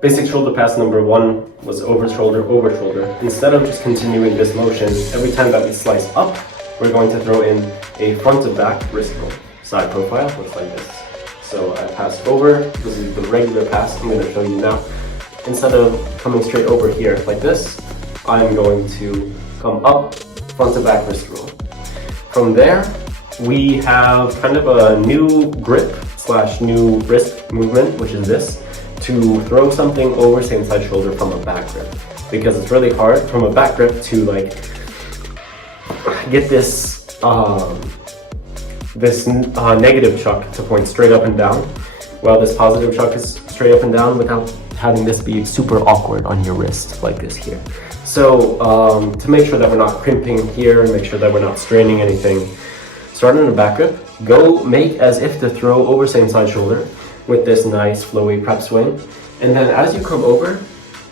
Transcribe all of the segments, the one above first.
basic shoulder pass number 1 was over shoulder, over shoulder. Instead of just continuing this motion, every time that we slice up, we're going to throw in a front to back wrist roll. Side profile looks like this. So I pass over, this is the regular pass I'm going to show you now. Instead of coming straight over here like this, I'm going to come up, front to back wrist roll. From there, we have kind of a new grip / new wrist movement, which is this, to throw something over same side shoulder from a back grip. Because it's really hard from a back grip to like get this negative chuck to point straight up and down, while this positive chuck is straight up and down without having this be super awkward on your wrist like this here. So to make sure that we're not crimping here and make sure that we're not straining anything, start in a back grip, go make as if to throw over same side shoulder with this nice flowy prep swing, and then as you come over,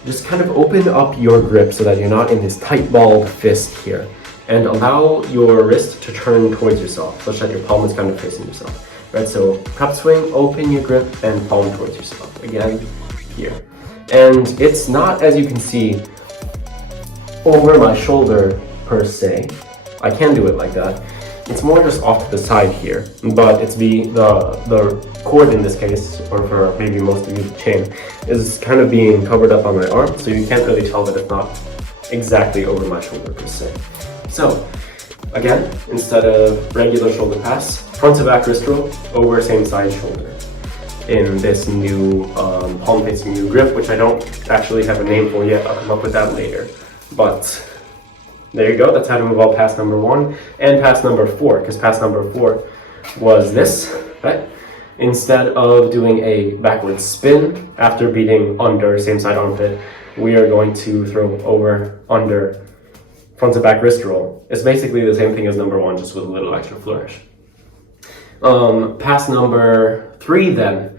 just kind of open up your grip so that you're not in this tight balled fist here, and allow your wrist to turn towards yourself such that your palm is kind of facing yourself. Right, so prep swing, open your grip, and palm towards yourself. Again, here. And it's not, as you can see, over my shoulder per se. I can do it like that. It's more just off to the side here, but it's the cord in this case, or for maybe most of you, the chain, is kind of being covered up on my arm, so you can't really tell that it's not exactly over my shoulder per se. So, again, instead of regular shoulder pass, front to back wrist roll over same side shoulder in this new palm facing new grip, which I don't actually have a name for yet. I'll come up with that later. But there you go, that's how to move all pass number 1 and pass number 4, because pass number 4 was this, right? Instead of doing a backward spin after beating under same side armpit, we are going to throw over, under, front to back wrist roll. It's basically the same thing as number 1, just with a little extra flourish. Pass number 3 then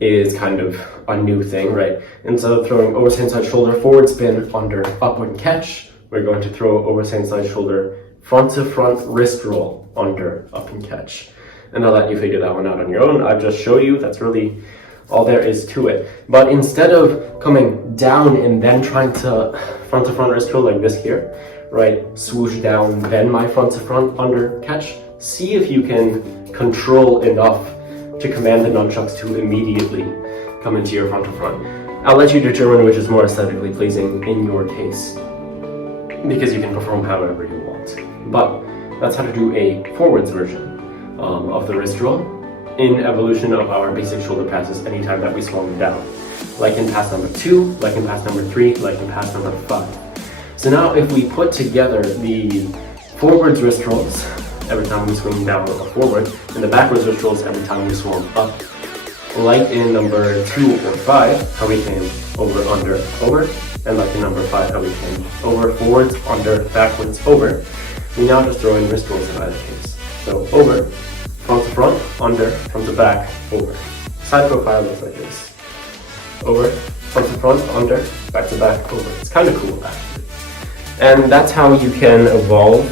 is kind of a new thing, right? Instead of throwing over same side shoulder, forward spin, under, upward catch, we're going to throw over same side shoulder, front to front wrist roll, under, up and catch. And I'll let you figure that one out on your own. I've just showed you, that's really all there is to it. But instead of coming down and then trying to front wrist roll like this here, right, swoosh down, then my front to front under catch, see if you can control enough to command the nunchucks to immediately come into your front to front. I'll let you determine which is more aesthetically pleasing in your case, because you can perform however you want. But that's how to do a forwards version of the wrist roll in evolution of our basic shoulder passes anytime that we swung down. Like in pass number 2, like in pass number 3, like in pass number 5. So now if we put together the forwards wrist rolls every time we swing down or forward, and the backwards wrist rolls every time we swung up, like in number 2 or 5, how we came over, under, over, and like in number 5, how we came over, forwards, under, backwards, over, we now just throw in wrist rolls in either case. So over, front to front, under, front to back, over. Side profile looks like this. Over, front to front, under, back to back, over. It's kind of cool actually. And that's how you can evolve,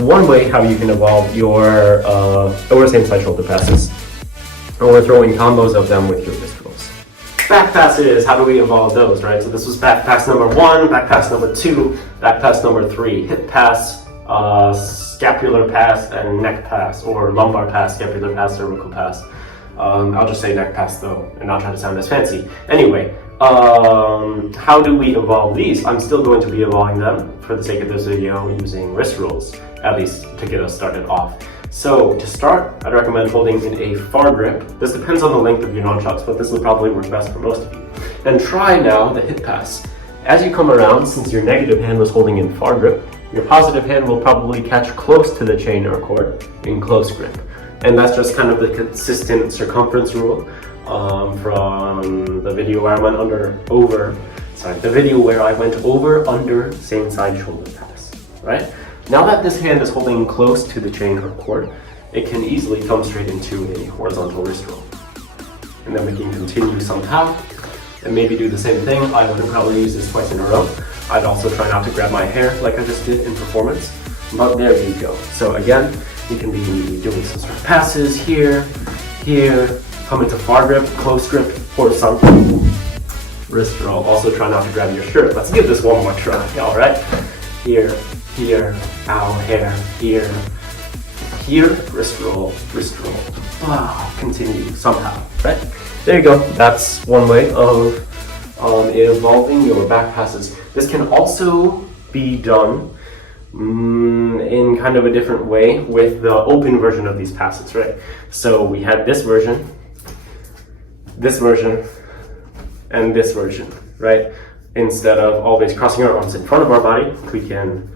one way how you can evolve your over same side shoulder passes, or throwing combos of them with your wrist rolls. Back passes, how do we evolve those, right? So this was back pass number 1, back pass number 2, back pass number 3, hip pass, scapular pass, and neck pass, or lumbar pass, scapular pass, cervical pass. I'll just say neck pass though, and not try to sound as fancy. Anyway, how do we evolve these? I'm still going to be evolving them for the sake of this video using wrist rolls, at least to get us started off. So to start, I'd recommend holding in a far grip. This depends on the length of your nunchucks, but this will probably work best for most of you. Then try now the hip pass. As you come around, since your negative hand was holding in far grip, your positive hand will probably catch close to the chain or cord in close grip. And that's just kind of the consistent circumference rule from the video where I went over, under, same side shoulder pass, right? Now that this hand is holding close to the chain or cord, it can easily come straight into a horizontal wrist roll. And then we can continue somehow and maybe do the same thing. I would probably use this twice in a row. I'd also try not to grab my hair like I just did in performance, but there you go. So again, you can be doing some sort of passes here, come into far grip, close grip, or something. wrist roll. Also try not to grab your shirt. Let's give this one more try, all right? Here, here, ow, hair, here, here, wrist roll, continue somehow, right? There you go. That's one way of evolving your back passes. This can also be done in kind of a different way with the open version of these passes, right? So we had this version, and this version, right? Instead of always crossing our arms in front of our body, we can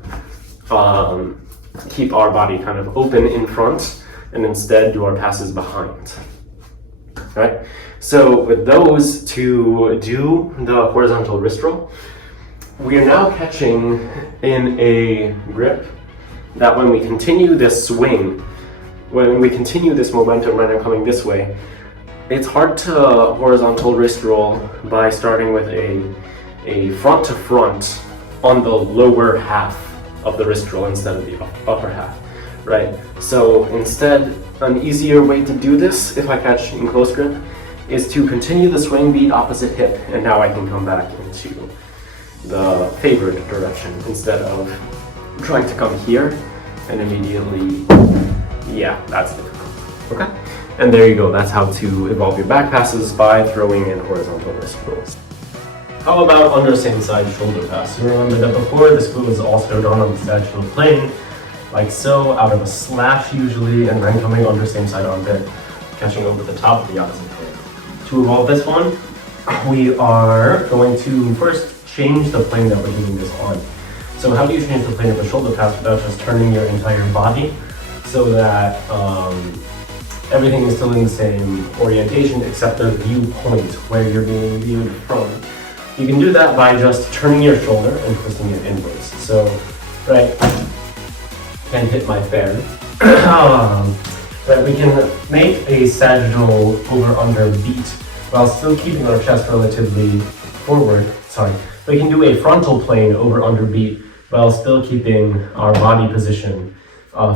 keep our body kind of open in front and instead do our passes behind, right? So with those, to do the horizontal wrist roll, we are now catching in a grip that when we continue this swing, when we continue this momentum right now coming this way, it's hard to horizontal wrist roll by starting with a front to front on the lower half of the wrist roll instead of the upper half, right? So instead, an easier way to do this, if I catch in close grip, is to continue the swing beat opposite hip, and now I can come back into the favored direction instead of trying to come here and immediately, yeah, that's difficult, okay? And there you go, that's how to evolve your back passes by throwing in horizontal wrist rolls. How about under same side shoulder pass? You remember that before, this move was also done on the sagittal plane, like so, out of a slash usually, and then coming under same side armpit, catching over the top of the opposite plane. To evolve this one, we are going to first change the plane that we're doing this on. So how do you change the plane of a shoulder pass without just turning your entire body so that everything is still in the same orientation except the viewpoint where you're being viewed from? You can do that by just turning your shoulder and twisting it inwards. So, right, can hit my fan. Right, we can make a sagittal over-under beat while still keeping our chest relatively forward. We can do a frontal plane over-under beat while still keeping our body position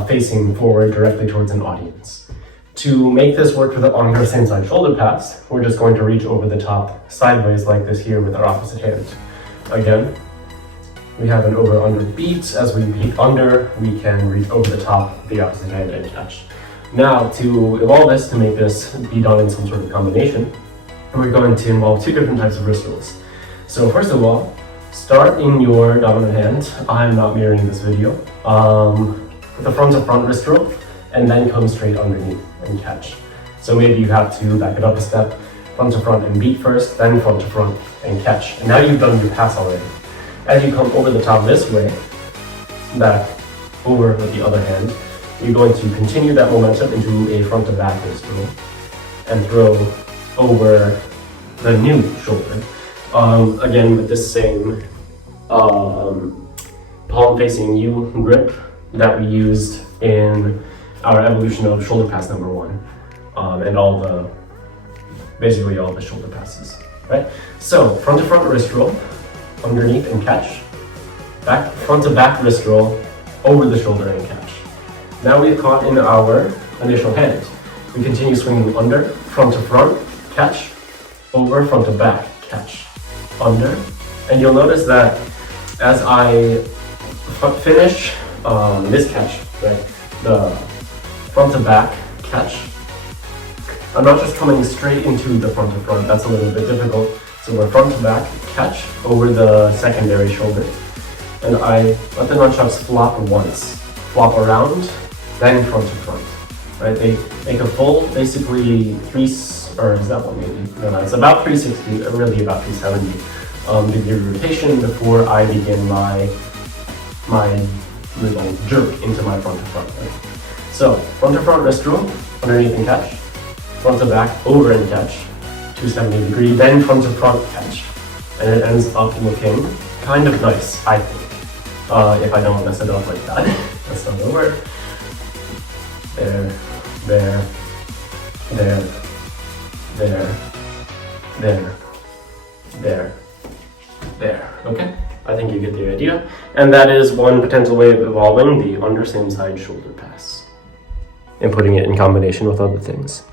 facing forward directly towards an audience. To make this work for the under same side shoulder pass, we're just going to reach over the top sideways like this here with our opposite hand. Again, we have an over-under beat. As we beat under, we can reach over the top, the opposite hand, and catch. Now, to evolve this, to make this be done in some sort of combination, we're going to involve two different types of wrist rolls. So first of all, start in your dominant hand. I'm not mirroring this video. With a front to front wrist roll, and then come straight underneath and catch. So maybe you have to back it up a step, front to front and beat first, then front to front and catch. And now you've done your pass already. As you come over the top this way, back over with the other hand, you're going to continue that momentum into a front to back wrist roll and throw over the new shoulder. Again, with this same palm facing you grip that we used in our evolution of shoulder pass number 1, and basically all the shoulder passes, right? So front to front wrist roll, underneath and catch, back front to back wrist roll, over the shoulder and catch. Now we've caught in our initial hand. We continue swinging under, front to front, catch, over, front to back, catch, under, and you'll notice that as I finish this catch, right, the front to back catch, I'm not just coming straight into the front to front, that's a little bit difficult. So we're front to back catch over the secondary shoulder, and I let the nunchucks flop once, flop around, then front to front, right? They make a full, basically or is that one maybe? No, it's about 360, really about 370 degree rotation before I begin my little jerk into my front to front, right? So, front to front wrist roll, underneath and catch, front to back, over and catch, 270 degree, then front to front catch. And it ends up looking kind of nice, I think. If I don't mess it up like that. Let's start over. There, there, there, there, there, there, there, okay? I think you get the idea. And that is one potential way of evolving the under same side shoulder pass and putting it in combination with other things.